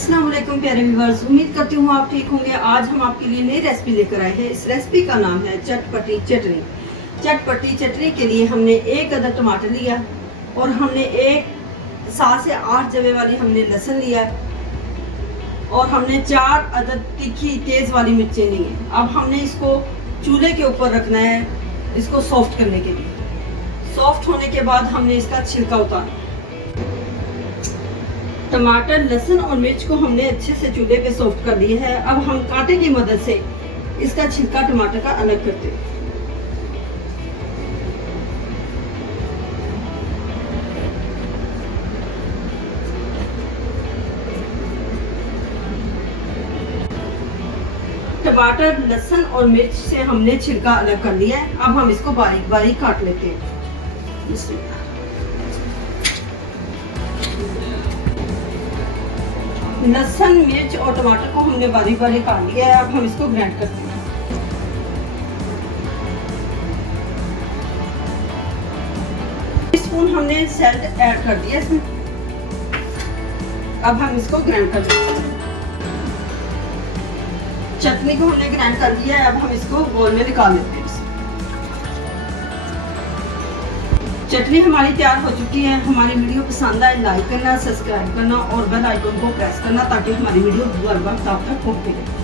अस्सलाम वालेकुम प्यारे व्यूअर्स, उम्मीद करती हूँ आप ठीक होंगे। आज हम आपके लिए नई रेसिपी लेकर आए हैं। इस रेसिपी का नाम है चटपटी चटनी। चटपटी चटनी के लिए हमने 1 अदद टमाटर लिया और हमने 7 से 8 जवे वाली हमने लहसुन लिया और हमने 4 अदद तीखी तेज वाली मिर्चें ली हैं। अब हमने इसको चूल्हे के ऊपर रखना है इसको सॉफ्ट करने के लिए। सॉफ्ट होने के बाद हमने इसका छिलका उतारना। टमाटर, लहसुन और मिर्च को हमने अच्छे से चूल्हे पे सॉफ्ट कर लिया है। अब हम कांटे की मदद से इसका छिलका टमाटर का अलग करते हैं। टमाटर, लहसुन और मिर्च से हमने छिलका अलग कर लिया है। अब हम इसको बारीक बारीक काट लेते हैं। लहसुन, मिर्च और टमाटर को हमने बारीक बारीक काट लिया है। अब हम इसको ग्राइंड करते हैं। टीस्पून हमने सॉल्ट ऐड कर दिया इसमें। अब हम इसको ग्राइंड कर देंगे। चटनी को हमने ग्राइंड कर दिया है। अब हम इसको बोल में निकाल लेते हैं। चटनी हमारी तैयार हो चुकी है। हमारी वीडियो पसंद आए लाइक करना, सब्सक्राइब करना और बेल आइकन को प्रेस करना ताकि हमारी वीडियो हर वक्त आप तक पहुंचे।